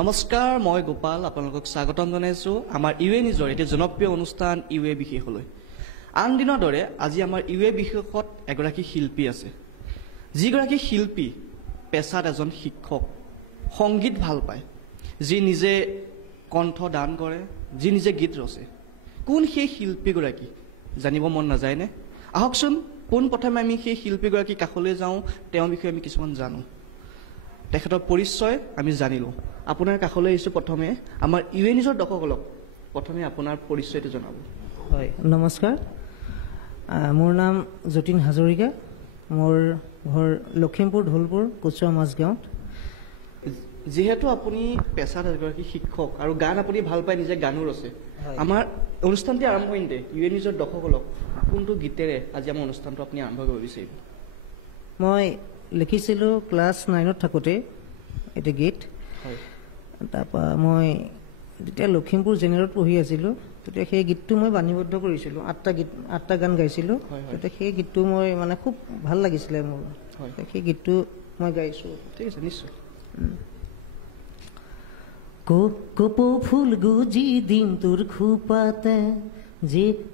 নমস্কাৰ, মই গোপাল আপোনালোকক স্বাগতম জনাইছোঁ আমাৰ ইউএ নিজৰ এটি জনপ্ৰিয় অনুষ্ঠান ইউএ বিশেষলৈ। আন দিনৰ দৰে আজি আমাৰ ইউএ বিশেষত এগৰাকী শিল্পী আছে, যিগৰাকী শিল্পী পেছাত এজন শিক্ষক, সংগীত ভাল পায়, যি নিজে কণ্ঠ দান কৰে, যি নিজে গীত ৰচে। কোন সেই শিল্পীগৰাকী জানিব মন নাযায়নে? আহকচোন পোনপ্ৰথমে আমি সেই শিল্পীগৰাকীৰ কাষলৈ যাওঁ, তেওঁৰ বিষয়ে আমি কিছুমান জানো, তেখেতৰ পৰিচয় আমি জানিলোঁ। আপোনাৰ কাষলৈ আহিছোঁ। প্ৰথমে আমাৰ ইউএ নিজৰ দৰ্শকসকলক প্ৰথমে আপোনাৰ পৰিচয়টো জনাব। হয়, নমস্কাৰ। মোৰ নাম যতীন হাজৰিকা। মোৰ ঘৰ লখিমপুৰ ঢোলপুৰ কচুৱা মাজগাঁৱত। যিহেতু আপুনি পেছাত এগৰাকী শিক্ষক আৰু গান আপুনি ভাল পায়, নিজে গানো ৰচে, আমাৰ অনুষ্ঠানটি আৰম্ভণিতে ইউএ নিজৰ দৰ্শকসকলক কোনটো গীতেৰে আজি আমাৰ অনুষ্ঠানটো আপুনি আৰম্ভ কৰিব বিচাৰিব? মই লিখিছিলোঁ ক্লাছ 9ত থাকোঁতে এটি গীত। তাৰপৰা মই যেতিয়া লখিমপুৰ জেনেৰেলত পঢ়ি আছিলোঁ, তেতিয়া সেই গীতটো মই বাণীবদ্ধ কৰিছিলোঁ। 8টা গান গাইছিলোঁ। তেতিয়া সেই গীতটো মই মানে খুব ভাল লাগিছিলে মোৰ। সেই গীতটো মই গাইছোঁ। ঠিক আছে, নিশ্চয়। কপৌ ফুল গুজি দিম তোৰ খোপাতে,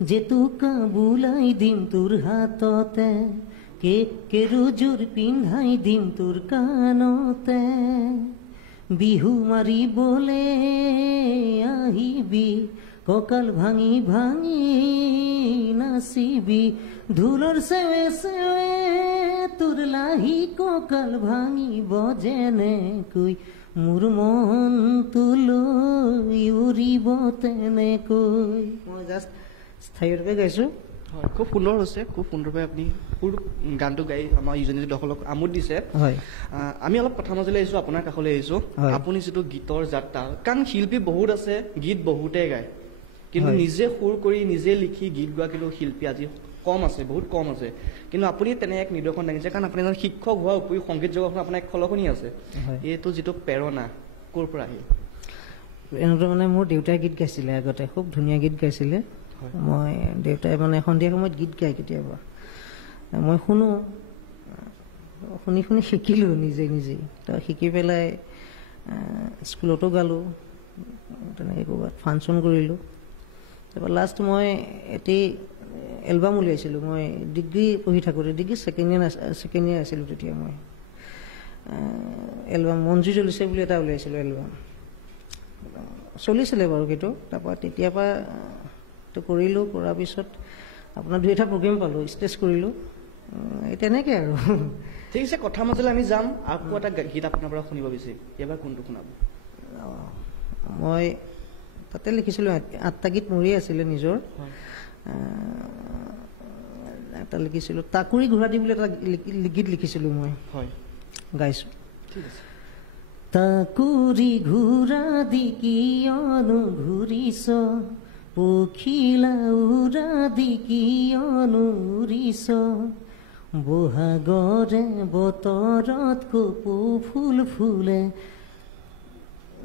জেতুকা বুলাই দিম তোৰ হাততে, কেৰুজোৰ পিন্ধাই দিম তোৰ কাণতে, বিহু মাৰিবলে আহিবি, কঁকাল ভাঙি ভাঙি নাচিবি, ঢোলৰ চেৱে চেৱে তোৰ লাহি কঁকাল ভাঙিব যেনেকৈ, মোৰ মনটো লৈ উৰিব তেনেকৈ। মই জাষ্ট স্থায়ীৰূপে গাইছোঁ। হয়, খুব সুন্দৰ হৈছে, খুব সুন্দৰভাৱে আপুনি সুৰ গানটো গাই আমাৰ ইউজনী দৰ্শকক আমোদ দিছে। হয়, আমি অলপ কথা মাজলৈ আহিছোঁ, আপোনাৰ কাষলৈ আহিছোঁ। আপুনি যিটো গীতৰ যাত্ৰা, কাৰণ শিল্পী বহুত আছে, গীত বহুতে গায়, কিন্তু নিজে সুৰ কৰি নিজে লিখি গীত গোৱা কিন্তু শিল্পী আজি কম আছে, বহুত কম আছে। কিন্তু আপুনি তেনে এক নিদৰ্শন দাঙিছে, কাৰণ আপুনি এজন শিক্ষক হোৱাৰ উপৰিও সংগীত জগতখন আপোনাৰ এক খলকনি আছে। এইটো যিটো প্ৰেৰণা ক'ৰ পৰা আহিল? এনেটো মানে মোৰ দেউতাই গীত গাইছিলে আগতে, খুব ধুনীয়া গীত গাইছিলে। মই দেউতাই মানে সন্ধিয়া সময়ত গীত গায় কেতিয়াবা, মই শুনো, শুনি শুনি শিকিলোঁ নিজে নিজেই। তো শিকি পেলাই স্কুলতো গালোঁ, তেনেকৈ ক'ৰবাত ফাংচন কৰিলোঁ। তাৰপৰা লাষ্ট মই এটি এলবাম উলিয়াইছিলোঁ। মই ডিগ্ৰী পঢ়ি থাকোঁতে, ডিগ্ৰী ছেকেণ্ড ইয়াৰ আছিলোঁ তেতিয়া। মই এলবাম মঞ্জু জ্বলিছে বুলি এটা উলিয়াইছিলোঁ এলবাম, চলিছিলে বাৰু সেইটো। তাৰপৰা তেতিয়াৰ পৰা কৰিলোঁ, কৰাৰ পিছত আপোনাৰ 2-এটা প্ৰগ্ৰেম পালোঁ, ষ্টেজ কৰিলোঁ, তেনেকৈ আৰু। ঠিক আছে, কথা মাজলৈ আমি যাম। আকৌ এটা গীত আপোনাৰ পৰা শুনিব বিচাৰিম, এইবাৰ কোনটো শুনাব? মই তাতে লিখিছিলোঁ 8টা গীত মোৰেই আছিলে নিজৰ। এটা লিখিছিলোঁ তাকুৰি ঘূৰা দি বুলি এটা গীত লিখিছিলোঁ মই। গাইছোঁ। ঠিক আছে। তাকুৰি ঘূৰা দি কিয়নো ঘূৰিছ, পখিলা উৰা দি কিয়নো উৰিছ, বহাগৰে বতৰত কপৌ ফুল ফুলে।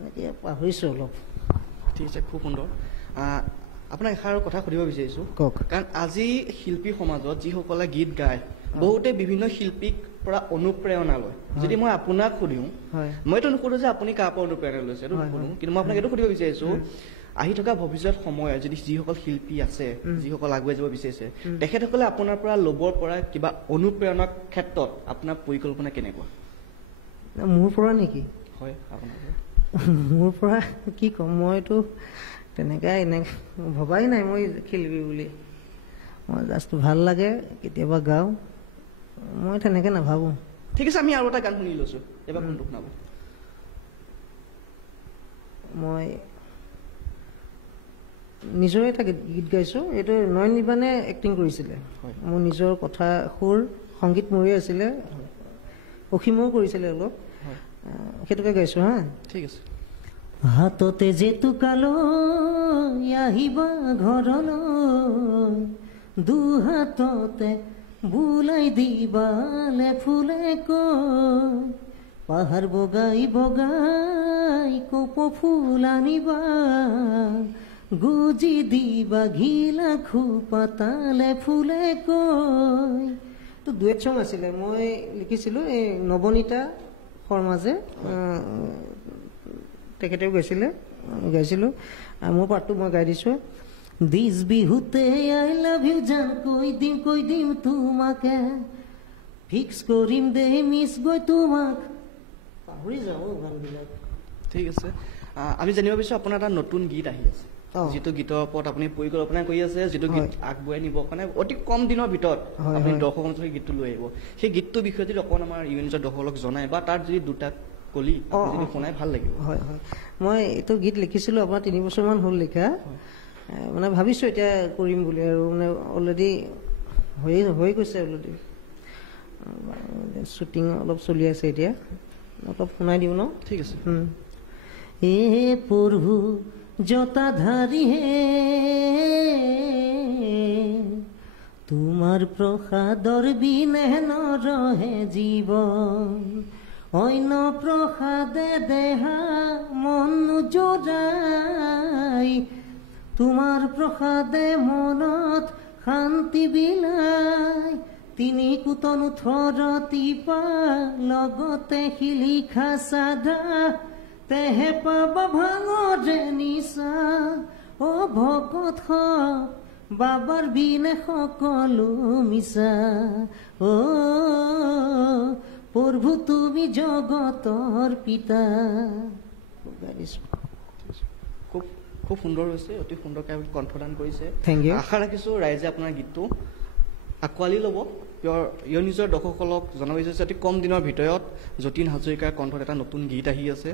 এতিয়া পাহৰিছোঁ অলপ। ঠিক আছে, খুব সুন্দৰ। আপোনাক এষাৰ কথা সুধিব বিচাৰিছোঁ, কওক। কাৰণ আজি শিল্পী সমাজত যিসকলে গীত গায়, বহুতে বিভিন্ন শিল্পীক পৰা অনুপ্ৰেৰণা লয়। যদি মই আপোনাক সুধিওঁ, মইতো নুসুধো যে আপুনি কাৰ পৰা অনুপ্ৰেৰণা লৈছে, এইটো নুসুধো, কিন্তু মই আপোনাক এইটো সুধিব বিচাৰিছোঁ, আহি থকা ভৱিষ্যত সময়ত যদি যিসকল শিল্পী আছে, যিসকল আগুৱাই যাব বিচাৰিছে, তেখেতসকলে আপোনাৰ পৰা ল'বৰ পৰা কিবা অনুপ্ৰেৰণাৰ ক্ষেত্ৰত আপোনাৰ পৰিকল্পনা কেনেকুৱা? মোৰ পৰা নেকি? হয়, আপোনাৰ মোৰ পৰা কি ক'ম, মইতো তেনেকৈ ভবাই নাই মই শিল্পী বুলি। মই জাষ্ট ভাল লাগে, কেতিয়াবা গাওঁ, মই তেনেকৈ নাভাবোঁ। ঠিক আছে, আমি আৰু এটা গান শুনি লৈছোঁ, এইবাৰ কোনটো শুনাব? মই নিজৰে এটা গীত গাইছোঁ, এইটো নয়ন নিবানে এক্টিং কৰিছিলে। মোৰ নিজৰ কথা, সুৰ, সংগীত মোৰেই আছিলে, অসীমো কৰিছিলে অলপ, সেইটোকে গাইছোঁ। হা, ঠিক আছে। হাততে জেতুকা লৈ আহিবা ঘৰলৈ, দুহাততে বুলাই দিবালে ফুলে কৈ, পাহাৰ বগাই বগাই কপৌ ফুল আনিবা, গুজি দিবা ঘিলা খোপাতালে ফুলে কৈ। তো ডুৱেট ছং আছিলে, মই লিখিছিলোঁ এই নৱনীতা শৰ্মা যে তেখেতেও গাইছিলোঁ মোৰ পাৰ্টটো মই গাই দিছোঁ দিছ বিহুতে আই লাভ ইউ জান কৈ দিম তোমাকে ফিক্স কৰিম দে মিছ গৈ তোমাক পাহৰি যাওঁ গানবিলাক ঠিক আছে আমি জানিব বিচাৰোঁ আপোনাৰ এটা নতুন গীত আহি আছে যিটো গীতৰ ওপৰত আপুনি পৰিকল্পনা কৰি আছে যিটো গীত আগবঢ়াই নিবৰ কাৰণে অতি কম দিনৰ ভিতৰত আপুনি দৰ্শকৰ মাজত গীতটো লৈ আহিব সেই গীতটোৰ বিষয়ে যদি অকণ আমাৰ ইউনিটৰ দৰ্শকক জনায় বা তাৰ যদি দুটা কলি যদি শুনাই ভাল লাগিব হয় মই এইটো গীত লিখিছিলোঁ আপোনাৰ 3 বছৰমান হ'ল লিখা মানে ভাবিছোঁ এতিয়া কৰিম বুলি আৰু মানে অলৰেডি হৈ গৈছে অলৰেডি শ্বুটিং অলপ চলি আছে এতিয়া অলপ শুনাই দিওঁ ন ঠিক আছে এ প্ৰভু জটাধাৰী হে তোমাৰ প্ৰসাদৰ বিনে নৰহে জীৱন অন্য প্ৰসাদে দেহা মন জোৰাই তোমাৰ প্ৰসাদে মনত শান্তি বিলাই 3 কুটন 18 টিপা লগতে শিলিখা চাদা তেহে পাবা ভাঙৰে নিচা অ ভকত বাবাৰ বিনে সকলো মিছা অ প্ৰভু তুমি জগতৰ পিতা খুব সুন্দৰ হৈছে অতি সুন্দৰকৈ কণ্ঠদান কৰিছে থেংক ইউ আশা ৰাখিছোঁ ৰাইজে আপোনাৰ গীতটো আঁকোৱালি ল'ব ইয়াৰ নিজৰ দৰ্শকসকলক জনাব বিচাৰিছে অতি কম দিনৰ ভিতৰত যতীন হাজৰিকাৰ কণ্ঠত এটা নতুন গীত আহি আছে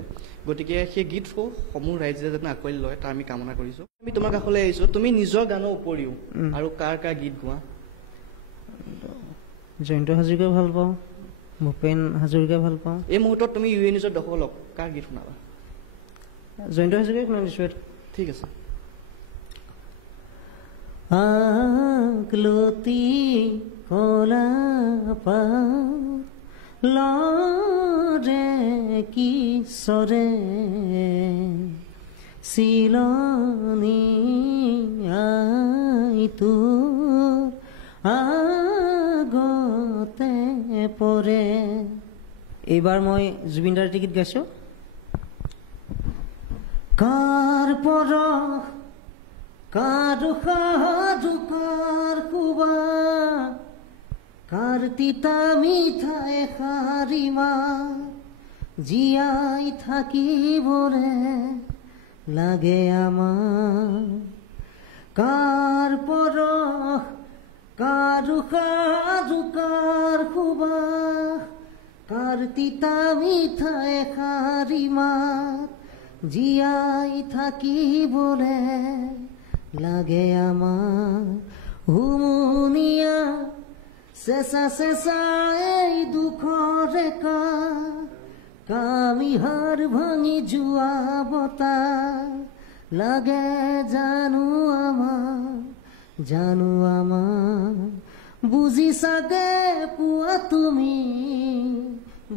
গতিকে সেই গীতসমূহ ৰাইজে যাতে আঁকোৱালি লয় তাৰ আমি কামনা কৰিছোঁ আমি তোমাৰ কাষলৈ আহিছোঁ তুমি নিজৰ গানৰ উপৰিও আৰু কাৰ গীত গোৱা জয়ন্ত হাজৰিকা ভাল পাওঁ ভূপেন হাজৰিকা ভাল পাওঁ এই মুহূৰ্তত তুমি নিজৰ দৰ্শকসকলক কাৰ গীত শুনাবা জয়ন্ত হাজৰিকাই শুনাই দিছোঁ ঠিক আছে আকলতি কলা লৰে কিশোৰে চিলনি তোৰ আগতে পৰে এইবাৰ মই জুবিনদাৰ গীত গাইছোঁ কাৰ পৰশ কাৰ সাধু কাৰ কুবা কাৰ তিতা মিঠা এষাৰিমা জীয়াই থাকিবৰে লাগে আমাৰ কাৰ পৰশ কাৰ সাধু কাৰ কুবা কাৰ তিতা মিঠা এষাৰিমা জীয়াই থাকিবৰে লাগে আমাৰ হুমুনিয়া চেঁচা চেঁচা এই দুখৰে কামিহাৰ ভাঙি যোৱা বতাহ লাগে জানো আমাৰ বুজি চাগে পোৱা তুমি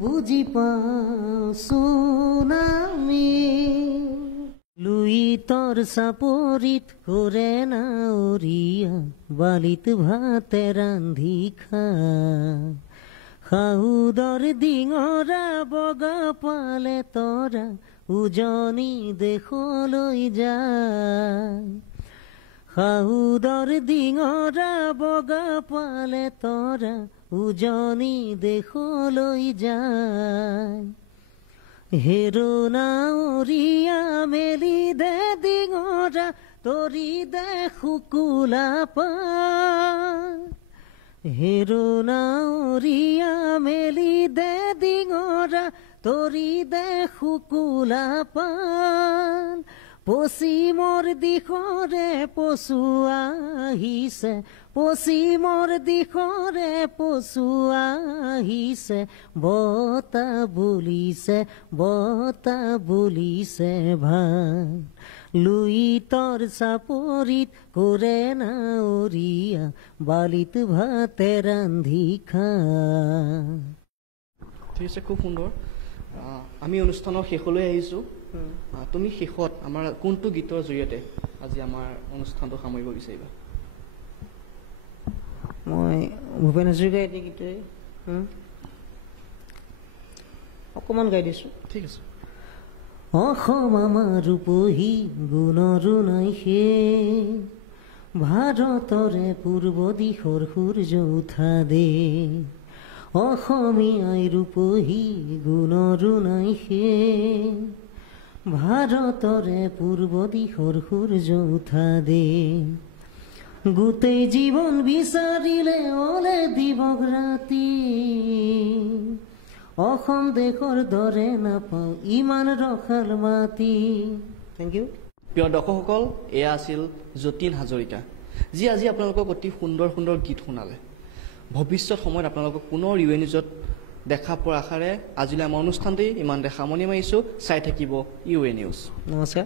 বুজি পাওঁচোন আমি লুইতৰ চাপৰিত কৰে নাৱৰীয়া বালিত ভাতে ৰান্ধি খাউদৰ ডিঙৰা বগা পালে তৰা উজনি দেশলৈ যায় খাউদৰ ডিঙৰা বগা পালে তৰা উজনি দেশলৈ যায় হেৰো নাৱৰীয়া মেলি দে ডিঙৰা তৰি দে শুকুলা পাৰ হেৰো নাৱৰীয়া মেলি দে ডিঙৰা তৰি দে শুকুলা পাৰ পশ্চিমৰ দিশৰে পচুৱা আহিছে পশ্চিমৰ দিশৰে পচুৱা আহিছে বতাহ বুলিছে ভাল লুইতৰ চাপৰিত কৰে নাৱৰীয়া বালিত ভাতে ৰান্ধি ঠিক আছে খুব সুন্দৰ আমি অনুষ্ঠানৰ শেষলৈ আহিছোঁ তুমি শেষত আমাৰ কোনটো গীতৰ জৰিয়তে আজি আমাৰ অনুষ্ঠানটো সামৰিব বিচাৰিবা মই ভূপেন হাজৰিকাৰ এটি গীতে অকণমান গাই দিছোঁ ঠিক আছে অসম আমাৰ ৰূপহী গুণৰো নাই শেষ ভাৰতৰে পূৰ্ব দিশৰ সূৰ্য উঠা দেশ অসমীয়াই ৰূপহী গুণৰো নাই শেষ ভাৰতৰে পূৰ্ব দিশৰ সূৰ্য উঠা দেশ গোটেই জীৱন বিচাৰিলে অলে দিবক ৰাতি অসম দেশৰ দৰে নাপাওঁ ইমান ৰসাল মাটি থেংক ইউ প্ৰিয় দৰ্শকসকল, এয়া আছিল যতীন হাজৰিকা, যি আজি আপোনালোকক অতি সুন্দৰ সুন্দৰ গীত শুনালে। ভৱিষ্যত সময়ত আপোনালোকক পুনৰ ইউ এ নিউজত দেখা পোৱাৰ আশাৰে আজিলৈ আমাৰ অনুষ্ঠানটি ইমানতে সামৰণি মাৰিছোঁ। চাই থাকিব ইউ এ নিউজ। নমস্কাৰ।